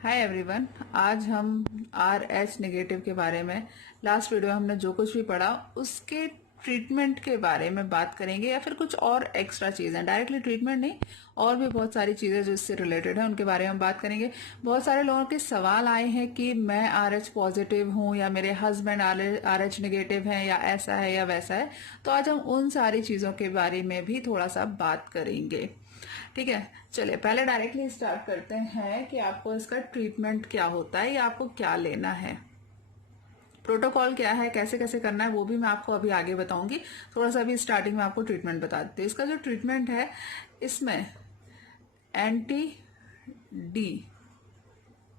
Hi everyone. आज हम RH negative के बारे में लास्ट वीडियो में हमने जो कुछ भी पढ़ा उसके ट्रीटमेंट के बारे में बात करेंगे या फिर कुछ और एक्स्ट्रा चीज़ें, डायरेक्टली ट्रीटमेंट नहीं, और भी बहुत सारी चीज़ें जो इससे रिलेटेड है उनके बारे में बात करेंगे। बहुत सारे लोगों के सवाल आए हैं कि मैं RH पॉजिटिव हूँ या मेरे हस्बैंड RH नेगेटिव हैं या ऐसा है या वैसा है, तो आज हम उन सारी चीज़ों के बारे में भी थोड़ा सा बात करेंगे। ठीक है, चलिए पहले डायरेक्टली स्टार्ट करते हैं कि आपको इसका ट्रीटमेंट क्या होता है या आपको क्या लेना है, प्रोटोकॉल क्या है, कैसे कैसे करना है, वो भी मैं आपको अभी आगे बताऊंगी। थोड़ा सा अभी स्टार्टिंग में आपको ट्रीटमेंट बता देती हूँ। इसका जो ट्रीटमेंट है इसमें एंटी डी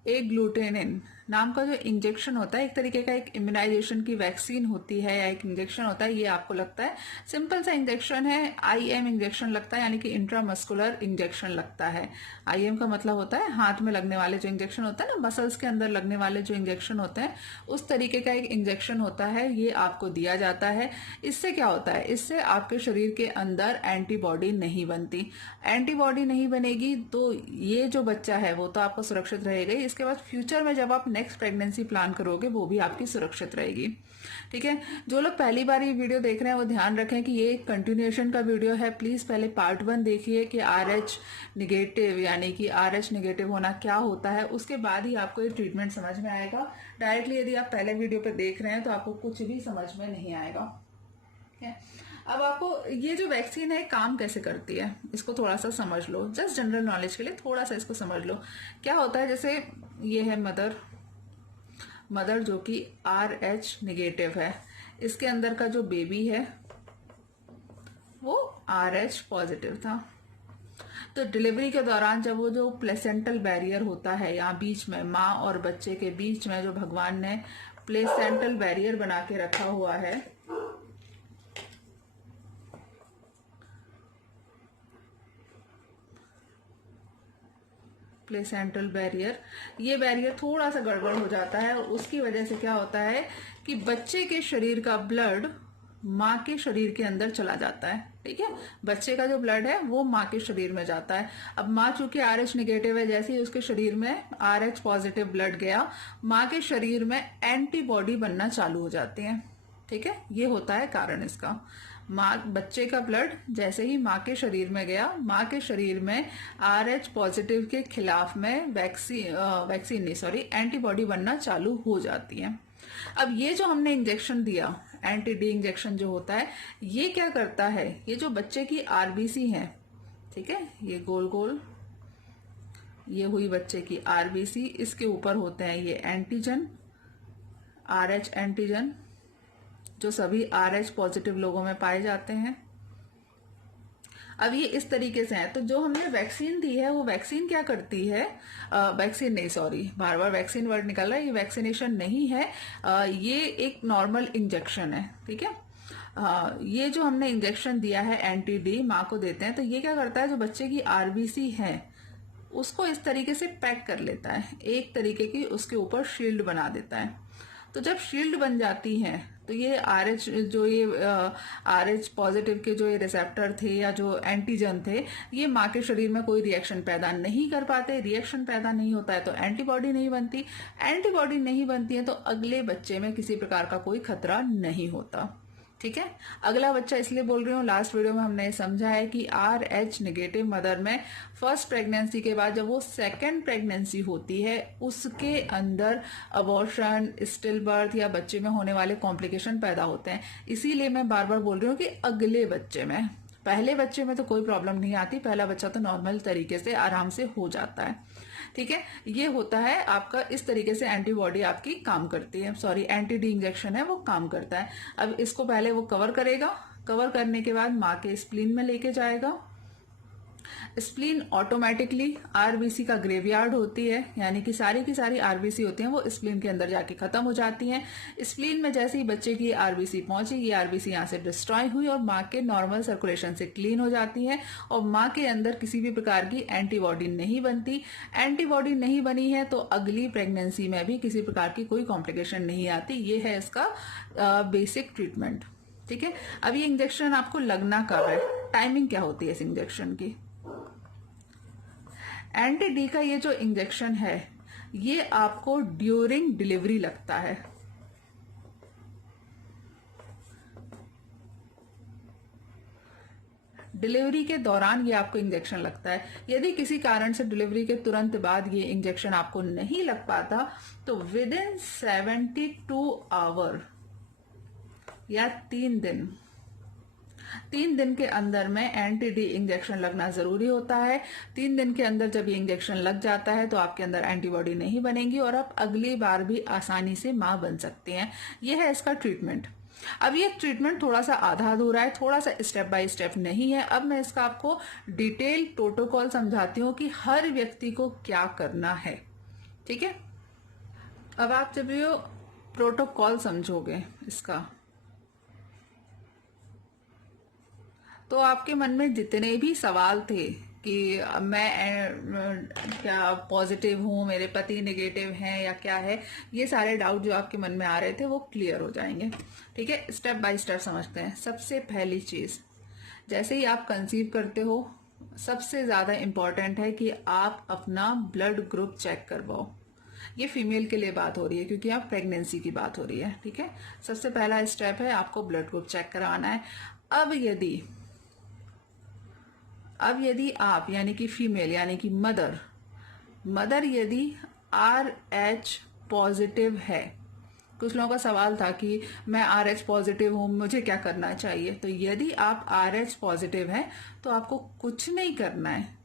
ग्लूटेनिन नाम का जो इंजेक्शन होता है, एक तरीके का एक इम्यूनाइजेशन की वैक्सीन होती है या एक इंजेक्शन होता है। ये आपको लगता है सिंपल सा इंजेक्शन है, IM इंजेक्शन लगता है, यानी कि इंट्रामस्कुलर इंजेक्शन लगता है। IM का मतलब होता है हाथ में लगने वाले जो इंजेक्शन होता है ना, मसल्स के अंदर लगने वाले जो इंजेक्शन होते हैं, उस तरीके का एक इंजेक्शन होता है। ये आपको दिया जाता है। इससे क्या होता है, इससे आपके शरीर के अंदर एंटीबॉडी नहीं बनती। एंटीबॉडी नहीं बनेगी तो ये जो बच्चा है वो तो आपका सुरक्षित रहेगा ही, इसके बाद फ्यूचर में जब आप नेक्स्ट प्रेगनेंसी प्लान करोगे वो भी आपकी सुरक्षित रहेगी। ठीक है, जो लोग पहली बार ये वीडियो देख रहे हैं वो ध्यान रखें कि ये एक कंटिन्यूएशन का वीडियो है। प्लीज पहले पार्ट 1 देखिए कि RH निगेटिव यानी कि RH निगेटिव होना क्या होता है, उसके बाद ही आपको ये ट्रीटमेंट समझ में आएगा। डायरेक्टली यदि आप पहले वीडियो पे देख रहे हैं तो आपको कुछ भी समझ में नहीं आएगा। अब आपको ये जो वैक्सीन है काम कैसे करती है इसको थोड़ा सा समझ लो, जस्ट जनरल नॉलेज के लिए थोड़ा सा इसको समझ लो। क्या होता है, जैसे ये है मदर जो कि RH निगेटिव है, इसके अंदर का जो बेबी है वो RH पॉजिटिव था। तो डिलीवरी के दौरान जब वो जो प्लेसेंटल बैरियर होता है, यहाँ बीच में माँ और बच्चे के बीच में जो भगवान ने प्लेसेंटल बैरियर बना के रखा हुआ है, प्लेसेंटल बैरियर, ये बैरियर थोड़ा सा गड़बड़ हो जाता है और उसकी वजह से क्या होता है कि बच्चे के शरीर का ब्लड माँ के शरीर के अंदर चला जाता है। ठीक है, बच्चे का जो ब्लड है वो माँ के शरीर में जाता है। अब माँ चूंकि RH निगेटिव है, जैसे ही उसके शरीर में RH पॉजिटिव ब्लड गया, माँ के शरीर में एंटीबॉडी बनना चालू हो जाती है। ठीक है, ये होता है कारण इसका। बच्चे का ब्लड जैसे ही माँ के शरीर में गया, माँ के शरीर में RH पॉजिटिव के खिलाफ में एंटीबॉडी बनना चालू हो जाती है। अब ये जो हमने इंजेक्शन दिया, एंटी डी इंजेक्शन जो होता है, ये क्या करता है, ये जो बच्चे की RBC है, ठीक है, ये गोल गोल ये हुई बच्चे की RBC, इसके ऊपर होते हैं ये एंटीजन, RH एंटीजन, जो सभी RH पॉजिटिव लोगों में पाए जाते हैं। अब ये इस तरीके से है। तो जो हमने वैक्सीन दी है वो वैक्सीन क्या करती है, वैक्सीन नहीं, सॉरी, बार बार वैक्सीन वर्ड निकल रहा है, ये वैक्सीनेशन नहीं है, ये एक नॉर्मल इंजेक्शन है। ठीक है, ये जो हमने इंजेक्शन दिया है एंटी डी माँ को देते हैं, तो ये क्या करता है, जो बच्चे की RBC है उसको इस तरीके से पैक कर लेता है, एक तरीके की उसके ऊपर शील्ड बना देता है। तो जब शील्ड बन जाती है तो ये RH पॉजिटिव के जो ये रिसेप्टर थे या जो एंटीजन थे, ये माँ के शरीर में कोई रिएक्शन पैदा नहीं कर पाते। रिएक्शन पैदा नहीं होता है तो एंटीबॉडी नहीं बनती, एंटीबॉडी नहीं बनती है तो अगले बच्चे में किसी प्रकार का कोई खतरा नहीं होता। ठीक है, अगला बच्चा इसलिए बोल रही हूँ, लास्ट वीडियो में हमने समझा है कि RH निगेटिव मदर में फर्स्ट प्रेगनेंसी के बाद जब वो सेकेंड प्रेगनेंसी होती है उसके अंदर अबॉर्शन, स्टिल बर्थ या बच्चे में होने वाले कॉम्प्लिकेशन पैदा होते हैं। इसीलिए मैं बार बार बोल रही हूँ कि अगले बच्चे में, पहले बच्चे में तो कोई प्रॉब्लम नहीं आती, पहला बच्चा तो नॉर्मल तरीके से आराम से हो जाता है। ठीक है, ये होता है आपका, इस तरीके से एंटीबॉडी आपकी काम करती है, सॉरी एंटी डी इंजेक्शन है वो काम करता है। अब इसको पहले वो कवर करेगा, कवर करने के बाद माँ के स्प्लीन में लेके जाएगा। स्प्लीन ऑटोमेटिकली RBC का ग्रेवयार्ड होती है, यानी कि सारी की सारी RBC होती हैं वो स्प्लीन के अंदर जाके खत्म हो जाती हैं। स्प्लीन में जैसे ही बच्चे की RBC पहुंची, ये RBC यहाँ से डिस्ट्रॉय हुई और माँ के नॉर्मल सर्कुलेशन से क्लीन हो जाती है और माँ के अंदर किसी भी प्रकार की एंटीबॉडी नहीं बनती। एंटीबॉडी नहीं बनी है तो अगली प्रेगनेंसी में भी किसी प्रकार की कोई कॉम्प्लिकेशन नहीं आती। ये है इसका बेसिक ट्रीटमेंट। ठीक है, अब ये इंजेक्शन आपको लगना कब है, टाइमिंग क्या होती है इस इंजेक्शन की। एंटी डी का ये जो इंजेक्शन है ये आपको ड्यूरिंग डिलीवरी लगता है। डिलीवरी के दौरान ये आपको इंजेक्शन लगता है। यदि किसी कारण से डिलीवरी के तुरंत बाद ये इंजेक्शन आपको नहीं लग पाता तो विद इन 72 आवर या 3 दिन के अंदर में एंटी डी इंजेक्शन लगना जरूरी होता है। 3 दिन के अंदर जब ये इंजेक्शन लग जाता है तो आपके अंदर एंटीबॉडी नहीं बनेगी और आप अगली बार भी आसानी से मां बन सकते हैं। यह है इसका ट्रीटमेंट। अब ये ट्रीटमेंट थोड़ा सा आधा अधूरा है, थोड़ा सा स्टेप बाय स्टेप नहीं है। अब मैं इसका आपको डिटेल प्रोटोकॉल समझाती हूँ कि हर व्यक्ति को क्या करना है। ठीक है, अब आप जब ये प्रोटोकॉल समझोगे इसका तो आपके मन में जितने भी सवाल थे कि मैं क्या पॉजिटिव हूं, मेरे पति नेगेटिव हैं या क्या है, ये सारे डाउट जो आपके मन में आ रहे थे वो क्लियर हो जाएंगे। ठीक है, स्टेप बाय स्टेप समझते हैं। सबसे पहली चीज, जैसे ही आप कंसीव करते हो सबसे ज्यादा इंपॉर्टेंट है कि आप अपना ब्लड ग्रुप चेक करवाओ। ये फीमेल के लिए बात हो रही है क्योंकि आप प्रेगनेंसी की बात हो रही है। ठीक है, सबसे पहला स्टेप है आपको ब्लड ग्रुप चेक कराना है। अब यदि आप यानी कि फीमेल यानी कि मदर यदि RH पॉजिटिव है, कुछ लोगों का सवाल था कि मैं RH पॉजिटिव हूं, मुझे क्या करना चाहिए। तो यदि आप RH पॉजिटिव हैं तो आपको कुछ नहीं करना है।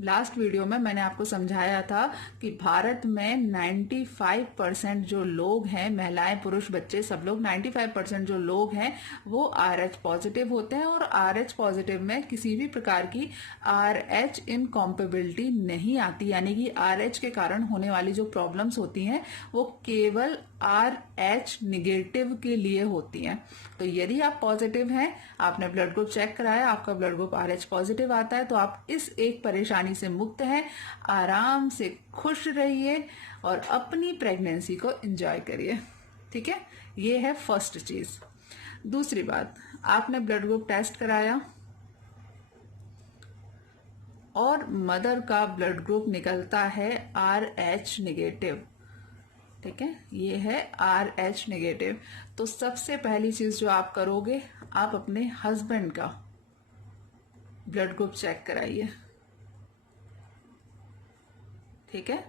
लास्ट वीडियो में मैंने आपको समझाया था कि भारत में 95% जो लोग हैं, महिलाएं पुरुष बच्चे सब लोग, 95% जो लोग हैं वो RH पॉजिटिव होते हैं। और RH पॉजिटिव में किसी भी प्रकार की RH इनकॉम्पेबिलिटी नहीं आती, यानी कि RH के कारण होने वाली जो प्रॉब्लम्स होती हैं वो केवल RH निगेटिव के लिए होती हैं। तो यदि आप पॉजिटिव हैं, आपने ब्लड ग्रुप चेक कराया, आपका ब्लड ग्रुप RH पॉजिटिव आता है, तो आप इस एक परेशानी से मुक्त हैं। आराम से खुश रहिए और अपनी प्रेगनेंसी को एंजॉय करिए। ठीक है, ये है फर्स्ट चीज। दूसरी बात, आपने ब्लड ग्रुप टेस्ट कराया और मदर का ब्लड ग्रुप निकलता है RH निगेटिव। ठीक है, ये है RH नेगेटिव। तो सबसे पहली चीज जो आप करोगे, आप अपने हस्बैंड का ब्लड ग्रुप चेक कराइए। ठीक है,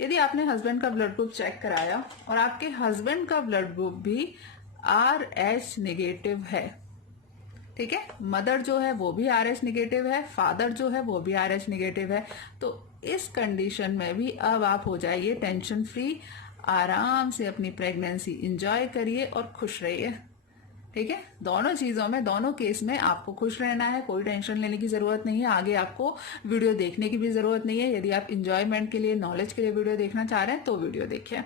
यदि आपने हस्बैंड का ब्लड ग्रुप चेक कराया और आपके हस्बैंड का ब्लड ग्रुप भी RH नेगेटिव है, ठीक है, मदर जो है वो भी RH नेगेटिव है, फादर जो है वो भी RH नेगेटिव है, तो इस कंडीशन में भी अब आप हो जाइए टेंशन फ्री। आराम से अपनी प्रेगनेंसी एंजॉय करिए और खुश रहिए। ठीक है, दोनों चीजों में, दोनों केस में आपको खुश रहना है, कोई टेंशन लेने की जरूरत नहीं है। आगे आपको वीडियो देखने की भी जरूरत नहीं है। यदि आप इंजॉयमेंट के लिए, नॉलेज के लिए वीडियो देखना चाह रहे हैं तो वीडियो देखिए।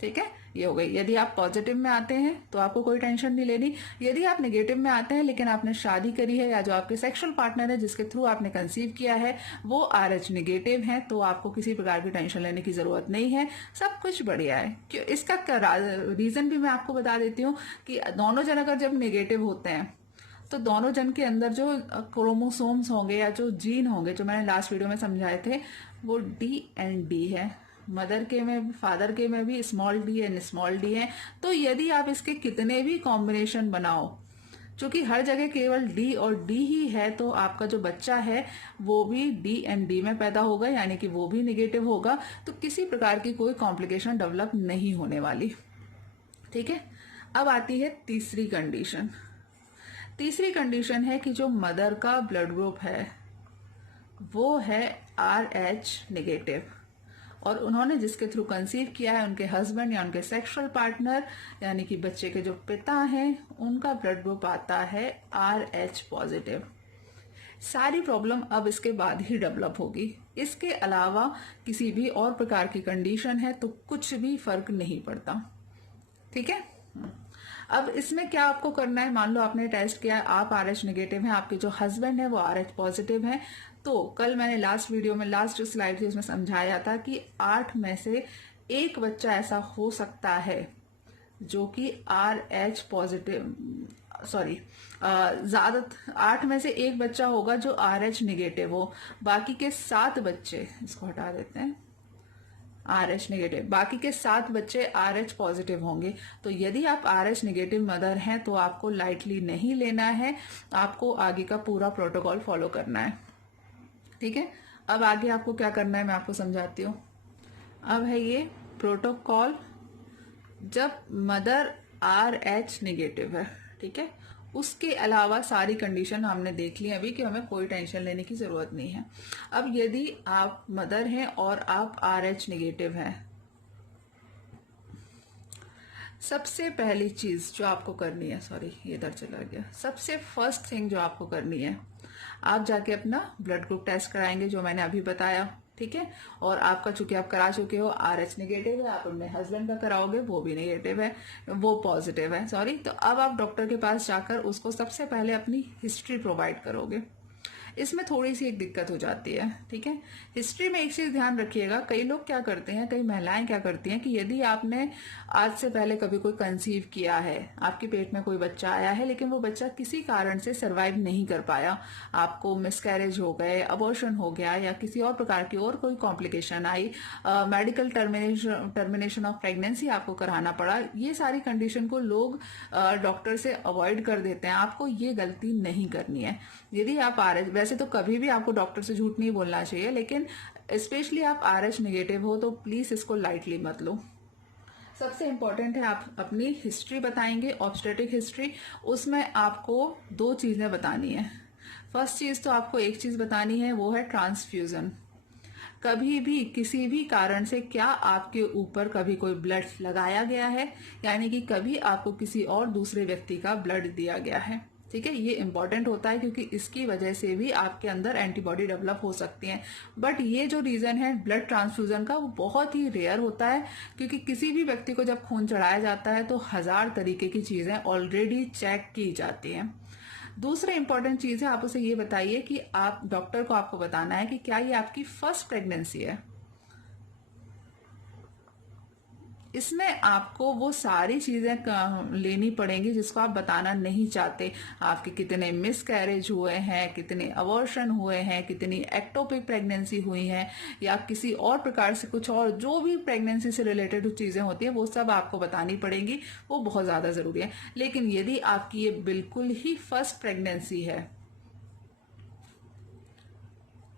ठीक है, ये हो गई। यदि आप पॉजिटिव में आते हैं तो आपको कोई टेंशन नहीं लेनी। यदि आप नेगेटिव में आते हैं लेकिन आपने शादी करी है या जो आपके सेक्सुअल पार्टनर है जिसके थ्रू आपने कंसीव किया है वो RH नेगेटिव है, तो आपको किसी प्रकार की टेंशन लेने की जरूरत नहीं है, सब कुछ बढ़िया है। क्यों, इसका रीजन भी मैं आपको बता देती हूँ कि दोनों जन अगर जब नेगेटिव होते हैं तो दोनों जन के अंदर जो क्रोमोसोम्स होंगे या जो जीन होंगे, जो मैंने लास्ट वीडियो में समझाए थे, वो D है। मदर के में, फादर के में भी d एंड d है। तो यदि आप इसके कितने भी कॉम्बिनेशन बनाओ, क्योंकि हर जगह केवल D और D ही है, तो आपका जो बच्चा है वो भी D में पैदा होगा, यानी कि वो भी निगेटिव होगा। तो किसी प्रकार की कोई कॉम्प्लिकेशन डेवलप नहीं होने वाली। ठीक है, अब आती है तीसरी कंडीशन। तीसरी कंडीशन है कि जो मदर का ब्लड ग्रुप है वो है RH नेगेटिव और उन्होंने जिसके थ्रू कंसीव किया है, उनके हस्बैंड या उनके सेक्सुअल पार्टनर यानी कि बच्चे के जो पिता हैं, उनका ब्लड ग्रुप आता है RH पॉजिटिव। सारी प्रॉब्लम अब इसके बाद ही डेवलप होगी। इसके अलावा किसी भी और प्रकार की कंडीशन है तो कुछ भी फर्क नहीं पड़ता। ठीक है, अब इसमें क्या आपको करना है, मान लो आपने टेस्ट किया, आप RH नेगेटिव हैं, आपके जो हस्बैंड है वो RH पॉजिटिव है, तो कल मैंने लास्ट वीडियो में, लास्ट स्लाइड थी उसमें समझाया था कि 8 में से एक बच्चा ऐसा हो सकता है जो कि RH पॉजिटिव, सॉरी, ज्यादा 8 में से एक बच्चा होगा जो RH नेगेटिव हो, बाकी के 7 बच्चे, इसको हटा देते हैं, RH नेगेटिव, बाकी के 7 बच्चे RH पॉजिटिव होंगे। तो यदि आप RH नेगेटिव मदर हैं तो आपको लाइटली नहीं लेना है, आपको आगे का पूरा प्रोटोकॉल फॉलो करना है। ठीक है, अब आगे आपको क्या करना है मैं आपको समझाती हूँ। अब है ये प्रोटोकॉल जब मदर RH नेगेटिव है। ठीक है, उसके अलावा सारी कंडीशन हमने देख ली अभी कि हमें कोई टेंशन लेने की जरूरत नहीं है। अब यदि आप मदर हैं और आप RH नेगेटिव हैं, सबसे पहली चीज जो आपको करनी है, सॉरी ये इधर चला गया, सबसे फर्स्ट थिंग जो आपको करनी है, आप जाके अपना ब्लड ग्रुप टेस्ट कराएंगे जो मैंने अभी बताया। ठीक है, और आपका चूंकि आप करा चुके हो RH नेगेटिव है, आप अपने हस्बैंड का कराओगे वो भी नेगेटिव है, वो पॉजिटिव है सॉरी, तो अब आप डॉक्टर के पास जाकर उसको सबसे पहले अपनी हिस्ट्री प्रोवाइड करोगे। इसमें थोड़ी सी एक दिक्कत हो जाती है। ठीक है, हिस्ट्री में एक चीज ध्यान रखिएगा, कई लोग क्या करते हैं, कई महिलाएं क्या करती हैं कि यदि आपने आज से पहले कभी कोई कंसीव किया है, आपके पेट में कोई बच्चा आया है लेकिन वो बच्चा किसी कारण से सरवाइव नहीं कर पाया, आपको मिसकैरेज हो गए, अबॉर्शन हो गया या किसी और प्रकार की और कोई complication I, medical termination of pregnancy आपको कराना पड़ा, ये सारी कंडीशन को लोग डॉक्टर से अवॉइड कर देते हैं। आपको ये गलती नहीं करनी है। यदि आप RH, वैसे तो कभी भी आपको डॉक्टर से झूठ नहीं बोलना चाहिए, लेकिन स्पेशली आप RH नेगेटिव हो तो प्लीज इसको लाइटली मत लो। सबसे इंपॉर्टेंट है आप अपनी हिस्ट्री बताएंगे, ऑब्स्टेट्रिक हिस्ट्री, उसमें आपको 2 चीजें बतानी है। फर्स्ट चीज तो आपको एक चीज बतानी है, वो है ट्रांसफ्यूजन। कभी भी किसी भी कारण से क्या आपके ऊपर कभी कोई ब्लड लगाया गया है, यानी कि कभी आपको किसी और दूसरे व्यक्ति का ब्लड दिया गया है। ठीक है, ये इंपॉर्टेंट होता है क्योंकि इसकी वजह से भी आपके अंदर एंटीबॉडी डेवलप हो सकती हैं। बट ये जो रीजन है ब्लड ट्रांसफ्यूजन का, वो बहुत ही रेयर होता है, क्योंकि किसी भी व्यक्ति को जब खून चढ़ाया जाता है तो 1000 तरीके की चीजें ऑलरेडी चेक की जाती हैं। दूसरा इंपॉर्टेंट चीज है, आप उसे ये बताइए कि आप डॉक्टर को आपको बताना है कि क्या ये आपकी फर्स्ट प्रेगनेंसी है। इसमें आपको वो सारी चीजें लेनी पड़ेंगी जिसको आप बताना नहीं चाहते। आपके कितने मिसकैरेज हुए हैं, कितने अबॉर्शन हुए हैं, कितनी एक्टोपिक प्रेगनेंसी हुई है, या किसी और प्रकार से कुछ और जो भी प्रेगनेंसी से रिलेटेड चीजें होती है वो सब आपको बतानी पड़ेंगी। वो बहुत ज्यादा जरूरी है। लेकिन यदि आपकी ये बिल्कुल ही फर्स्ट प्रेगनेंसी है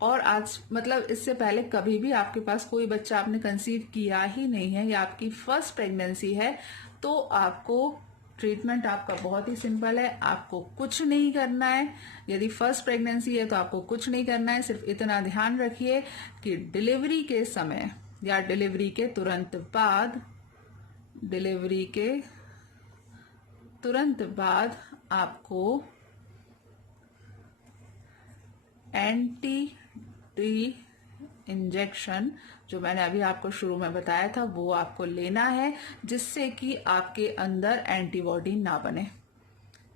और आज मतलब इससे पहले कभी भी आपके पास कोई बच्चा आपने कंसीव किया ही नहीं है, या आपकी फर्स्ट प्रेगनेंसी है, तो आपको ट्रीटमेंट आपका बहुत ही सिंपल है। आपको कुछ नहीं करना है। यदि फर्स्ट प्रेगनेंसी है तो आपको कुछ नहीं करना है, सिर्फ इतना ध्यान रखिए कि डिलीवरी के समय या डिलीवरी के तुरंत बाद आपको एंटी डी इंजेक्शन, जो मैंने अभी आपको शुरू में बताया था, वो आपको लेना है, जिससे कि आपके अंदर एंटीबॉडी ना बने।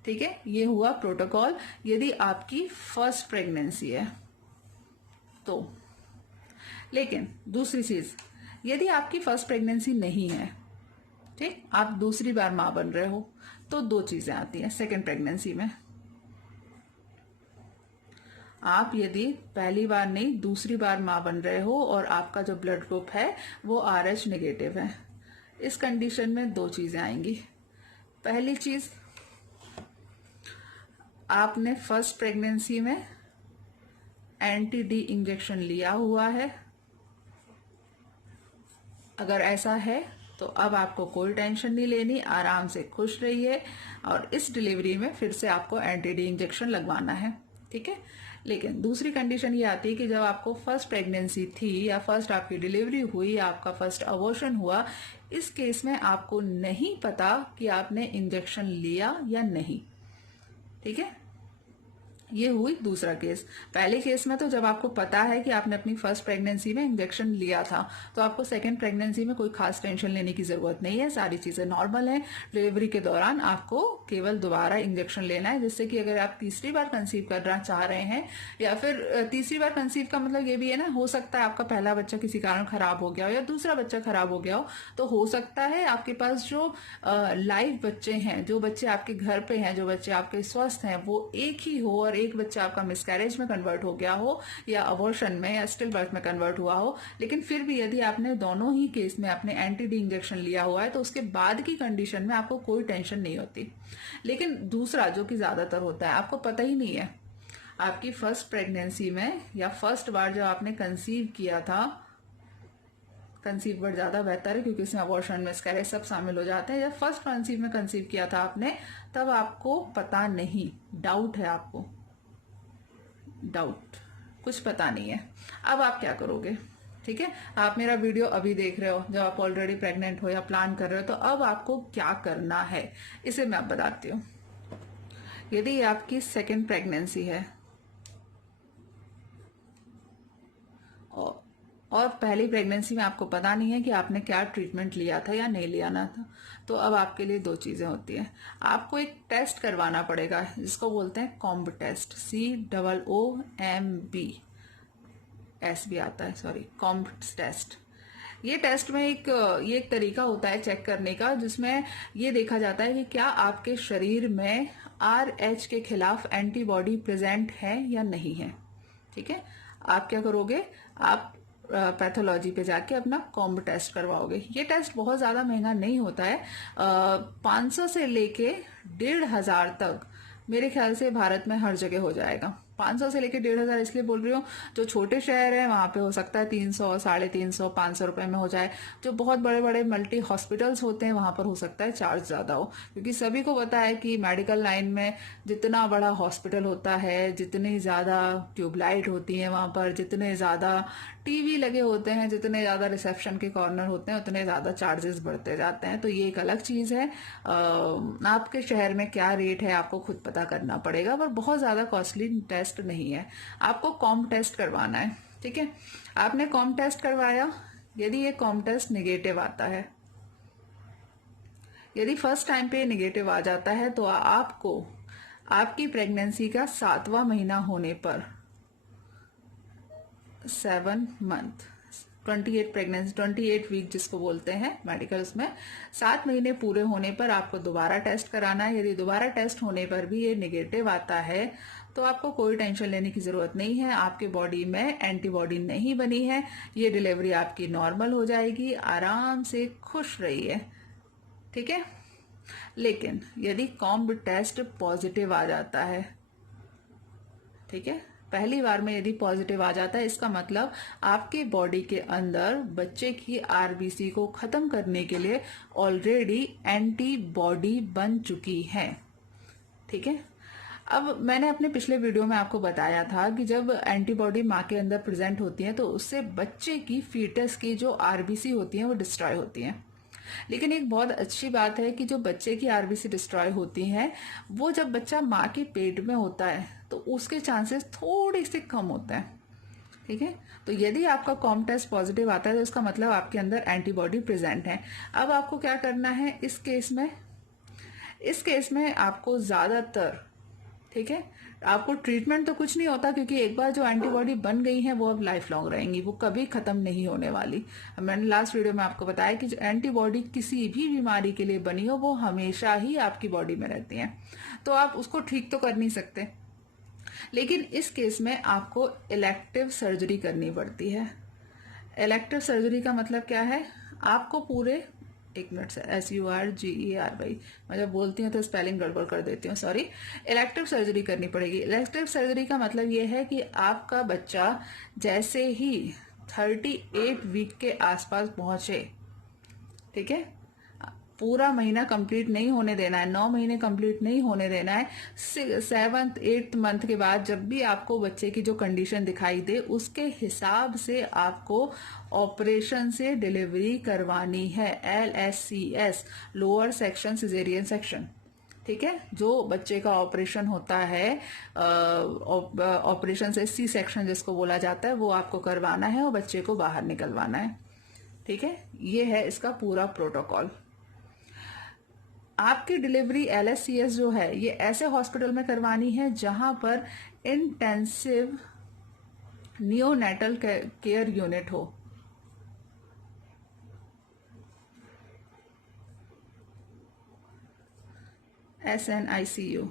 ठीक है, ये हुआ प्रोटोकॉल यदि आपकी फर्स्ट प्रेगनेंसी है तो। लेकिन दूसरी चीज, यदि आपकी फर्स्ट प्रेगनेंसी नहीं है, ठीक, आप दूसरी बार मां बन रहे हो, तो 2 चीजें आती हैं सेकेंड प्रेगनेंसी में। आप यदि पहली बार नहीं दूसरी बार मां बन रहे हो और आपका जो ब्लड ग्रुप है वो RH नेगेटिव है, इस कंडीशन में 2 चीजें आएंगी। पहली चीज, आपने फर्स्ट प्रेगनेंसी में एंटी डी इंजेक्शन लिया हुआ है। अगर ऐसा है तो अब आपको कोई टेंशन नहीं लेनी, आराम से खुश रहिए, और इस डिलीवरी में फिर से आपको एंटी डी इंजेक्शन लगवाना है। ठीक है, लेकिन दूसरी कंडीशन ये आती है कि जब आपको फर्स्ट प्रेगनेंसी थी या फर्स्ट आपकी डिलीवरी हुई या आपका फर्स्ट अबॉर्शन हुआ, इस केस में आपको नहीं पता कि आपने इंजेक्शन लिया या नहीं। ठीक है, ये हुई दूसरा केस। पहले केस में तो जब आपको पता है कि आपने अपनी फर्स्ट प्रेगनेंसी में इंजेक्शन लिया था, तो आपको सेकंड प्रेगनेंसी में कोई खास टेंशन लेने की जरूरत नहीं है, सारी चीजें नॉर्मल हैं। डिलीवरी के दौरान आपको केवल दोबारा इंजेक्शन लेना है, जिससे कि अगर आप तीसरी बार कंसीव करना चाह रहे हैं, या फिर तीसरी बार कंसीव का मतलब ये भी है ना, हो सकता है आपका पहला बच्चा किसी कारण खराब हो गया हो या दूसरा बच्चा खराब हो गया हो, तो हो सकता है आपके पास जो लाइव बच्चे हैं, जो बच्चे आपके घर पे हैं, जो बच्चे आपके स्वस्थ हैं, वो एक ही हो और एक बच्चा आपका मिसकैरेज में कन्वर्ट हो गया हो या अबॉर्शन में या स्टिल बर्थ में कन्वर्ट हुआ हो, लेकिन फिर भी यदि आपने दोनों ही केस में आपने एंटी डी इंजेक्शन लिया हुआ है तो उसके बाद की कंडीशन में आपको कोई टेंशन नहीं होती। लेकिन दूसरा जो कि ज्यादातर होता है, आपको पता ही नहीं है आपकी फर्स्ट प्रेगनेंसी में या फर्स्ट बार जब आपने कंसीव किया था, कंसीव वर्ड ज्यादा बेहतर है क्योंकि इसमें अबॉर्शन मिसकैरेज सब शामिल हो जाते हैं, जब फर्स्ट कंसीव में कंसीव किया था आपने, तब आपको पता नहीं, डाउट है आपको, डाउट, कुछ पता नहीं है। अब आप क्या करोगे? ठीक है, आप मेरा वीडियो अभी देख रहे हो जब आप ऑलरेडी प्रेग्नेंट हो या प्लान कर रहे हो, तो अब आपको क्या करना है इसे मैं आप बताती हूँ। यदि आपकी सेकेंड प्रेगनेंसी है और पहली प्रेगनेंसी में आपको पता नहीं है कि आपने क्या ट्रीटमेंट लिया था या नहीं लिया ना था, तो अब आपके लिए दो चीजें होती हैं। आपको एक टेस्ट करवाना पड़ेगा जिसको बोलते हैं कॉम्ब टेस्ट, COOMB, एस भी आता है, सॉरी, कॉम्ब टेस्ट। ये टेस्ट में ये एक तरीका होता है चेक करने का, जिसमें ये देखा जाता है कि क्या आपके शरीर में RH के खिलाफ एंटीबॉडी प्रेजेंट है या नहीं है। ठीक है, आप क्या करोगे, आप पैथोलॉजी पे जाके अपना कॉम्ब टेस्ट करवाओगे। ये टेस्ट बहुत ज्यादा महंगा नहीं होता है, 500 से लेके 1,500 तक मेरे ख्याल से भारत में हर जगह हो जाएगा। 500 से लेके 1,500 इसलिए बोल रही हूँ, जो छोटे शहर है वहां पे हो सकता है 300, 350, 500 रुपए में हो जाए। जो बहुत बड़े बड़े मल्टी हॉस्पिटल्स होते हैं वहां पर हो सकता है चार्ज ज्यादा हो, क्योंकि सभी को पता है कि मेडिकल लाइन में जितना बड़ा हॉस्पिटल होता है, जितनी ज्यादा ट्यूबलाइट होती है वहां पर, जितने ज्यादा टीवी लगे होते हैं, जितने ज्यादा रिसेप्शन के कॉर्नर होते हैं, उतने ज्यादा चार्जेस बढ़ते जाते हैं। तो ये एक अलग चीज है। आपके शहर में क्या रेट है आपको खुद पता करना पड़ेगा, पर बहुत ज्यादा कॉस्टली टेस्ट नहीं है। आपको कॉम्ब टेस्ट करवाना है। ठीक है, आपने कॉम्ब टेस्ट करवाया, यदि ये कॉम्ब टेस्ट निगेटिव आता है, यदि फर्स्ट टाइम पे निगेटिव आ जाता है, तो आपको आपकी प्रेगनेंसी का 7वां महीना होने पर, 7 मंथ, 28 प्रेगनेंसी, 28 वीक जिसको बोलते हैं मेडिकल्स में, 7 महीने पूरे होने पर आपको दोबारा टेस्ट कराना है। यदि दोबारा टेस्ट होने पर भी ये निगेटिव आता है तो आपको कोई टेंशन लेने की जरूरत नहीं है, आपके बॉडी में एंटीबॉडी नहीं बनी है, ये डिलीवरी आपकी नॉर्मल हो जाएगी, आराम से खुश रहिए। ठीक है, लेकिन यदि कॉम्ब टेस्ट पॉजिटिव आ जाता है, ठीक है, पहली बार में यदि पॉजिटिव आ जाता है, इसका मतलब आपके बॉडी के अंदर बच्चे की RBC को खत्म करने के लिए ऑलरेडी एंटीबॉडी बन चुकी है। ठीक है, अब मैंने अपने पिछले वीडियो में आपको बताया था कि जब एंटीबॉडी माँ के अंदर प्रेजेंट होती है तो उससे बच्चे की, फीटस की जो RBC होती है वो डिस्ट्रॉय होती है। लेकिन एक बहुत अच्छी बात है कि जो बच्चे की RBC डिस्ट्रॉय होती हैं, वो जब बच्चा माँ के पेट में होता है तो उसके चांसेस थोड़े से कम होते हैं। ठीक है, तो यदि आपका कॉम्ब टेस्ट पॉजिटिव आता है तो इसका मतलब आपके अंदर एंटीबॉडी प्रेजेंट है। अब आपको क्या करना है इस केस में, इस केस में आपको ज्यादातर, ठीक है, आपको ट्रीटमेंट तो कुछ नहीं होता, क्योंकि एक बार जो एंटीबॉडी बन गई है वो अब लाइफ लॉन्ग रहेंगी, वो कभी खत्म नहीं होने वाली। मैंने लास्ट वीडियो में आपको बताया कि जो एंटीबॉडी किसी भी बीमारी के लिए बनी हो वो हमेशा ही आपकी बॉडी में रहती है, तो आप उसको ठीक तो कर नहीं सकते। लेकिन इस केस में आपको इलेक्टिव सर्जरी करनी पड़ती है। इलेक्टिव सर्जरी का मतलब क्या है, आपको पूरे, एक मिनट से, SURGERY, मैं जब बोलती हूँ तो स्पेलिंग गड़बड़ कर देती हूँ, सॉरी। इलेक्टिव सर्जरी करनी पड़ेगी। इलेक्टिव सर्जरी का मतलब ये है कि आपका बच्चा जैसे ही 38 वीक के आसपास पहुंचे, ठीक है, पूरा महीना कंप्लीट नहीं होने देना है, 9 महीने कंप्लीट नहीं होने देना है, 7th 8th मंथ के बाद जब भी आपको बच्चे की जो कंडीशन दिखाई दे उसके हिसाब से आपको ऑपरेशन से डिलीवरी करवानी है। LSCS, lower section caesarean section. ठीक है, जो बच्चे का ऑपरेशन होता है, ऑपरेशन से C सेक्शन जिसको बोला जाता है, वो आपको करवाना है और बच्चे को बाहर निकलवाना है। ठीक है, ये है इसका पूरा प्रोटोकॉल। आपकी डिलीवरी LSCS जो है ये ऐसे हॉस्पिटल में करवानी है जहां पर इंटेंसिव नियोनेटल केयर यूनिट हो। SNICU।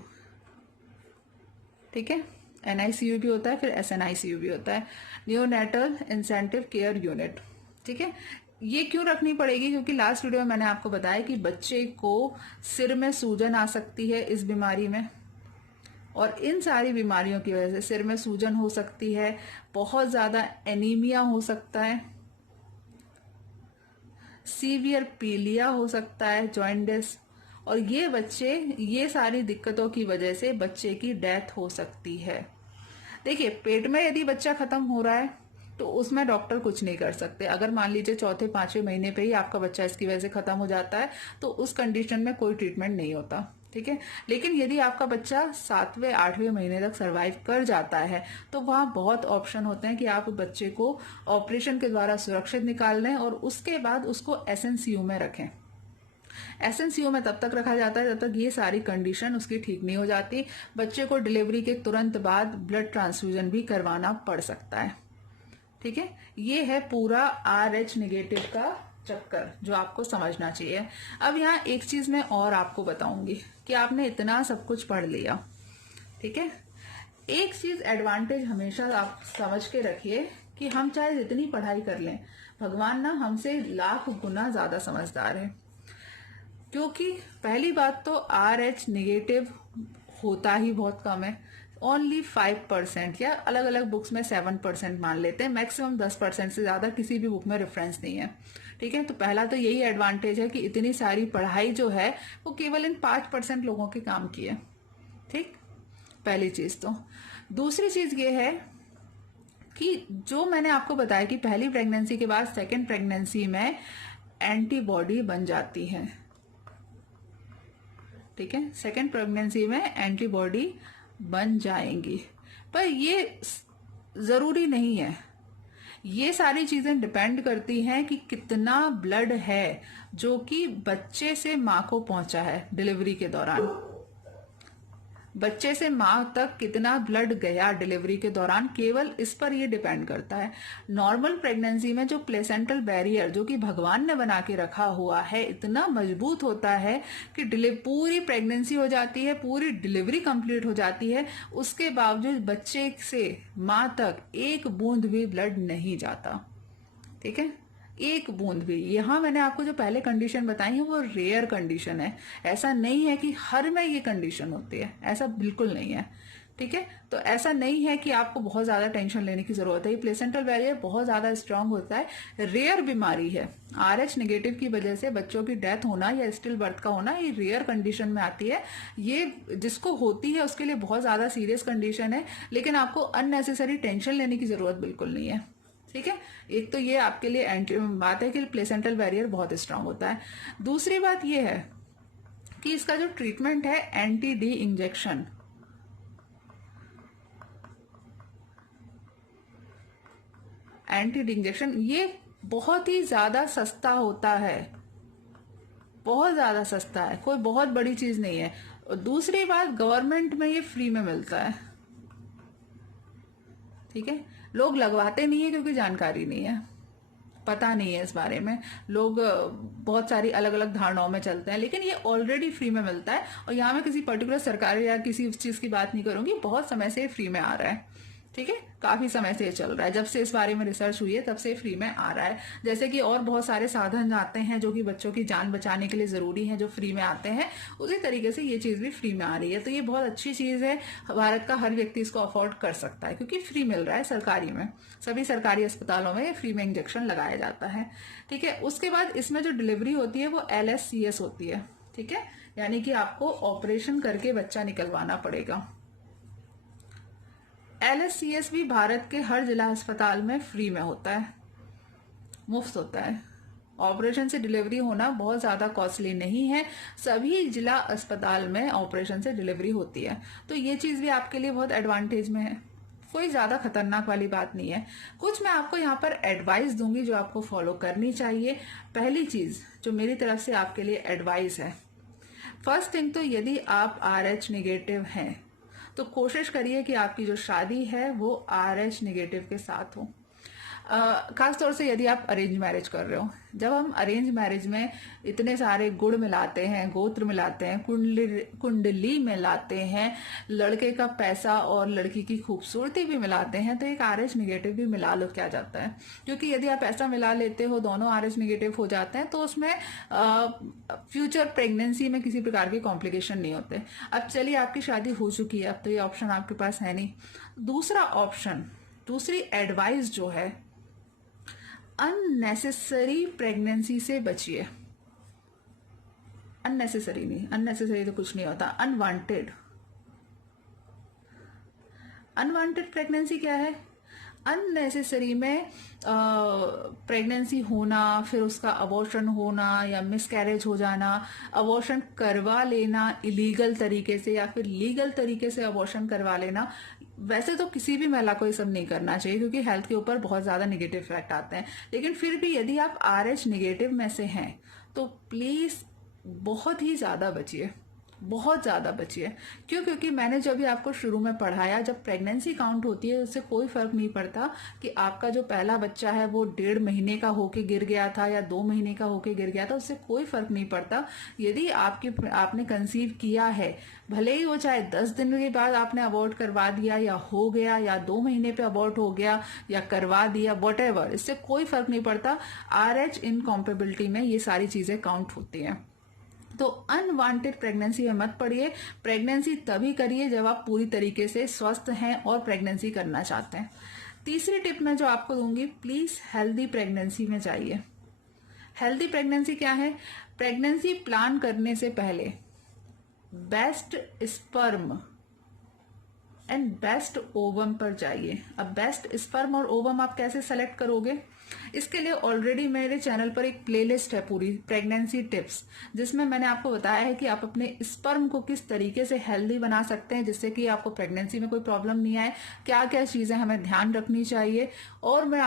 ठीक है, NICU भी होता है, फिर SNICU भी होता है, न्यूनेटल इंसेंटिव केयर यूनिट। ठीक है, ये क्यों रखनी पड़ेगी? क्योंकि लास्ट वीडियो में मैंने आपको बताया कि बच्चे को सिर में सूजन आ सकती है इस बीमारी में, और इन सारी बीमारियों की वजह से सिर में सूजन हो सकती है, बहुत ज्यादा एनीमिया हो सकता है, सीवियर पीलिया हो सकता है, जॉइंटिस, और ये सारी दिक्कतों की वजह से बच्चे की डेथ हो सकती है। देखिए, पेट में यदि बच्चा खत्म हो रहा है तो उसमें डॉक्टर कुछ नहीं कर सकते। अगर मान लीजिए चौथे पांचवें महीने पे ही आपका बच्चा इसकी वजह से खत्म हो जाता है तो उस कंडीशन में कोई ट्रीटमेंट नहीं होता। ठीक है, लेकिन यदि आपका बच्चा 7वें 8वें महीने तक सरवाइव कर जाता है तो वहां बहुत ऑप्शन होते हैं कि आप बच्चे को ऑपरेशन के द्वारा सुरक्षित निकाल लें और उसके बाद उसको SNCU में रखें। SNCU में तब तक रखा जाता है जब तक ये सारी कंडीशन उसकी ठीक नहीं हो जाती। बच्चे को डिलीवरी के तुरंत बाद ब्लड ट्रांसफ्यूजन भी करवाना पड़ सकता है। ठीक है, ये है पूरा RH नेगेटिव का चक्कर जो आपको समझना चाहिए। अब यहाँ एक चीज मैं और आपको बताऊंगी कि आपने इतना सब कुछ पढ़ लिया, ठीक है, एक चीज एडवांटेज हमेशा आप समझ के रखिए कि हम चाहे जितनी पढ़ाई कर लें, भगवान ना हमसे लाख गुना ज्यादा समझदार है। क्योंकि पहली बात तो RH नेगेटिव होता ही बहुत कम है, ओनली 5%, या अलग अलग बुक्स में 7% मान लेते हैं, मैक्सिमम 10% से ज्यादा किसी भी बुक में रेफरेंस नहीं है। ठीक है, तो पहला तो यही एडवांटेज है कि इतनी सारी पढ़ाई जो है वो केवल इन 5% लोगों के काम की है। ठीक, पहली चीज तो। दूसरी चीज ये है कि जो मैंने आपको बताया कि पहली प्रेगनेंसी के बाद सेकेंड प्रेगनेंसी में एंटीबॉडी बन जाती है। ठीक है, सेकेंड प्रेगनेंसी में एंटीबॉडी बन जाएंगी, पर ये जरूरी नहीं है। ये सारी चीजें डिपेंड करती हैं कि कितना ब्लड है जो कि बच्चे से मां को पहुंचा है डिलीवरी के दौरान। बच्चे से मां तक कितना ब्लड गया डिलीवरी के दौरान, केवल इस पर ये डिपेंड करता है। नॉर्मल प्रेगनेंसी में जो प्लेसेंटल बैरियर जो कि भगवान ने बना के रखा हुआ है इतना मजबूत होता है कि पूरी प्रेगनेंसी हो जाती है, पूरी डिलीवरी कंप्लीट हो जाती है, उसके बावजूद बच्चे से मां तक एक बूंद भी ब्लड नहीं जाता। ठीक है, एक बूंद भी। यहां मैंने आपको जो पहले कंडीशन बताई है वो रेयर कंडीशन है, ऐसा नहीं है कि हर में ये कंडीशन होती है, ऐसा बिल्कुल नहीं है। ठीक है, तो ऐसा नहीं है कि आपको बहुत ज्यादा टेंशन लेने की जरूरत है। ये प्लेसेंटल बैरियर बहुत ज्यादा स्ट्रांग होता है, रेयर बीमारी है। RH नेगेटिव की वजह से बच्चों की डेथ होना या स्टिल बर्थ का होना ये रेयर कंडीशन में आती है। ये जिसको होती है उसके लिए बहुत ज्यादा सीरियस कंडीशन है, लेकिन आपको अननेसेसरी टेंशन लेने की जरूरत बिल्कुल नहीं है। ठीक है, एक तो ये आपके लिए बात है कि प्लेसेंटल बैरियर बहुत स्ट्रांग होता है। दूसरी बात ये है कि इसका जो ट्रीटमेंट है NTD इंजेक्शन, ये बहुत ही ज्यादा सस्ता होता है, बहुत ज्यादा सस्ता है, कोई बहुत बड़ी चीज नहीं है। और दूसरी बात, गवर्नमेंट में ये फ्री में मिलता है। ठीक है, लोग लगवाते नहीं है क्योंकि जानकारी नहीं है, पता नहीं है इस बारे में, लोग बहुत सारी अलग अलग धारणाओं में चलते हैं, लेकिन ये ऑलरेडी फ्री में मिलता है। और यहाँ मैं किसी पर्टिकुलर सरकार या किसी चीज की बात नहीं करूंगी, बहुत समय से फ्री में आ रहा है। ठीक है, काफी समय से ये चल रहा है, जब से इस बारे में रिसर्च हुई है तब से फ्री में आ रहा है। जैसे कि और बहुत सारे साधन आते हैं जो कि बच्चों की जान बचाने के लिए जरूरी हैं, जो फ्री में आते हैं, उसी तरीके से ये चीज भी फ्री में आ रही है। तो ये बहुत अच्छी चीज है, भारत का हर व्यक्ति इसको अफोर्ड कर सकता है क्योंकि फ्री मिल रहा है सरकारी में। सभी सरकारी अस्पतालों में फ्री में इंजेक्शन लगाया जाता है। ठीक है, उसके बाद इसमें जो डिलीवरी होती है वो LSCS होती है। ठीक है, यानी कि आपको ऑपरेशन करके बच्चा निकलवाना पड़ेगा। LSCS भी भारत के हर जिला अस्पताल में फ्री में होता है, मुफ्त होता है। ऑपरेशन से डिलीवरी होना बहुत ज्यादा कॉस्टली नहीं है, सभी जिला अस्पताल में ऑपरेशन से डिलीवरी होती है। तो ये चीज भी आपके लिए बहुत एडवांटेज में है, कोई ज्यादा खतरनाक वाली बात नहीं है। कुछ मैं आपको यहाँ पर एडवाइस दूंगी जो आपको फॉलो करनी चाहिए। पहली चीज जो मेरी तरफ से आपके लिए एडवाइस है, फर्स्ट थिंग तो यदि आप RH नेगेटिव हैं तो कोशिश करिए कि आपकी जो शादी है वो RH नेगेटिव के साथ हो। खास तौर से यदि आप अरेंज मैरिज कर रहे हो। जब हम अरेंज मैरिज में इतने सारे गुण मिलाते हैं, गोत्र मिलाते हैं, कुंडली मिलाते हैं, लड़के का पैसा और लड़की की खूबसूरती भी मिलाते हैं, तो एक RH निगेटिव भी मिला लो क्या जाता है। क्योंकि यदि आप ऐसा मिला लेते हो, दोनों RH निगेटिव हो जाते हैं, तो उसमें फ्यूचर प्रेगनेंसी में किसी प्रकार के कॉम्प्लिकेशन नहीं होते। अब चलिए, आपकी शादी हो चुकी है, अब तो ये ऑप्शन आपके पास है नहीं। दूसरा ऑप्शन, दूसरी एडवाइस जो है, अननेसेसरी प्रेगनेंसी से बचिए। अननेसेसरी नहीं, अननेसेसरी तो कुछ नहीं होता, अनवांटेड। अनवांटेड प्रेगनेंसी क्या है? अननेसेसरी में प्रेगनेंसी होना, फिर उसका अबॉर्शन होना या मिसकैरेज हो जाना, अबॉर्शन करवा लेना इलीगल तरीके से या फिर लीगल तरीके से अबॉर्शन करवा लेना। वैसे तो किसी भी महिला को ये सब नहीं करना चाहिए क्योंकि हेल्थ के ऊपर बहुत ज्यादा नेगेटिव इफेक्ट आते हैं, लेकिन फिर भी यदि आप RH निगेटिव में से हैं तो प्लीज बहुत ही ज्यादा बचिए, बहुत ज्यादा बचिए। क्यों? क्योंकि मैंने जब भी आपको शुरू में पढ़ाया, जब प्रेगनेंसी काउंट होती है उससे कोई फर्क नहीं पड़ता कि आपका जो पहला बच्चा है वो 1.5 महीने का होके गिर गया था या 2 महीने का होके गिर गया था, उससे कोई फर्क नहीं पड़ता। यदि आपने कंसीव किया है, भले ही वो चाहे 10 दिन के बाद आपने अबॉर्ट करवा दिया या हो गया, या 2 महीने पे अबॉर्ट हो गया या करवा दिया, वॉटेवर, इससे कोई फर्क नहीं पड़ता। RH इनकॉम्पेबिलिटी में ये सारी चीजें काउंट होती हैं। तो अनवांटेड प्रेगनेंसी में मत पड़िए। प्रेगनेंसी तभी करिए जब आप पूरी तरीके से स्वस्थ हैं और प्रेगनेंसी करना चाहते हैं। तीसरी टिप मैं जो आपको दूंगी, प्लीज हेल्दी प्रेगनेंसी में जाइए। हेल्दी प्रेगनेंसी क्या है? प्रेगनेंसी प्लान करने से पहले best sperm and best ovum पर जाइए। अब बेस्ट स्पर्म और ओवम आप कैसे सेलेक्ट करोगे? इसके लिए ऑलरेडी मेरे चैनल पर एक प्लेलिस्ट है पूरी प्रेगनेंसी टिप्स, जिसमें मैंने आपको बताया है कि आप अपने स्पर्म को किस तरीके से हेल्दी बना सकते हैं जिससे कि आपको प्रेगनेंसी में कोई प्रॉब्लम नहीं आए, क्या क्या चीजें हमें ध्यान रखनी चाहिए, और मैं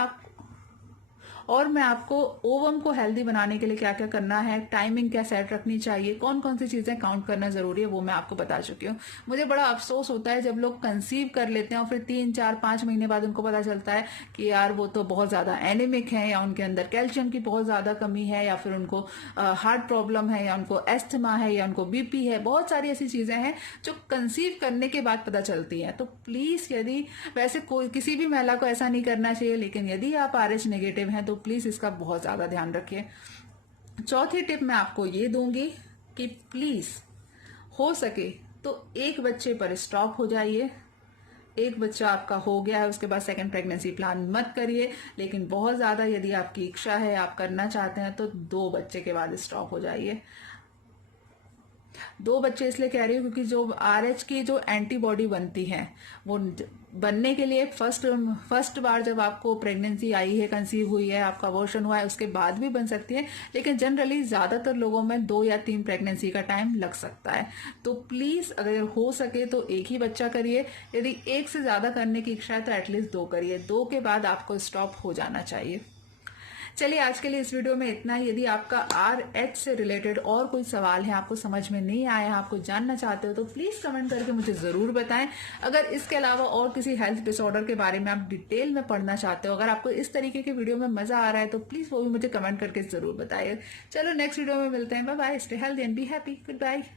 आपको ओवम को हेल्दी बनाने के लिए क्या क्या करना है, टाइमिंग क्या सेट रखनी चाहिए, कौन कौन सी चीजें काउंट करना जरूरी है, वो मैं आपको बता चुकी हूँ। मुझे बड़ा अफसोस होता है जब लोग कंसीव कर लेते हैं और फिर 3, 4, 5 महीने बाद उनको पता चलता है कि यार वो तो बहुत ज्यादा एनीमिक है, या उनके अंदर कैल्शियम की बहुत ज्यादा कमी है, या फिर उनको हार्ट प्रॉब्लम है, या उनको एस्थमा है, या उनको BP है। बहुत सारी ऐसी चीजें हैं जो कंसीव करने के बाद पता चलती है। तो प्लीज, यदि वैसे कोई किसी भी महिला को ऐसा नहीं करना चाहिए, लेकिन यदि आप RH नेगेटिव हैं तो प्लीज इसका बहुत ज्यादा ध्यान रखिए। चौथी टिप मैं आपको ये दूंगी कि प्लीज हो सके तो एक बच्चे पर स्टॉप हो जाइए। एक बच्चा आपका हो गया है, उसके बाद सेकंड प्रेगनेंसी प्लान मत करिए, लेकिन बहुत ज्यादा यदि आपकी इच्छा है, आप करना चाहते हैं, तो 2 बच्चे के बाद स्टॉप हो जाइए। 2 बच्चे इसलिए कह रही हूँ क्योंकि जो RH की जो एंटीबॉडी बनती है, वो बनने के लिए फर्स्ट बार जब आपको प्रेगनेंसी आई है, कंसीव हुई है, आपका अबॉर्शन हुआ है, उसके बाद भी बन सकती है, लेकिन जनरली ज्यादातर लोगों में 2 या 3 प्रेगनेंसी का टाइम लग सकता है। तो प्लीज अगर हो सके तो एक ही बच्चा करिए। यदि एक से ज्यादा करने की इच्छा है तो एटलीस्ट 2 करिए। 2 के बाद आपको स्टॉप हो जाना चाहिए। चलिए, आज के लिए इस वीडियो में इतना ही। यदि आपका RH से रिलेटेड और कोई सवाल है, आपको समझ में नहीं आया, आपको जानना चाहते हो, तो प्लीज कमेंट करके मुझे जरूर बताएं। अगर इसके अलावा और किसी हेल्थ डिसऑर्डर के बारे में आप डिटेल में पढ़ना चाहते हो, अगर आपको इस तरीके के वीडियो में मजा आ रहा है, तो प्लीज वो भी मुझे कमेंट करके जरूर बताइए। चलो, नेक्स्ट वीडियो में मिलते हैं। Bye bye, stay healthy and be happy. Good bye.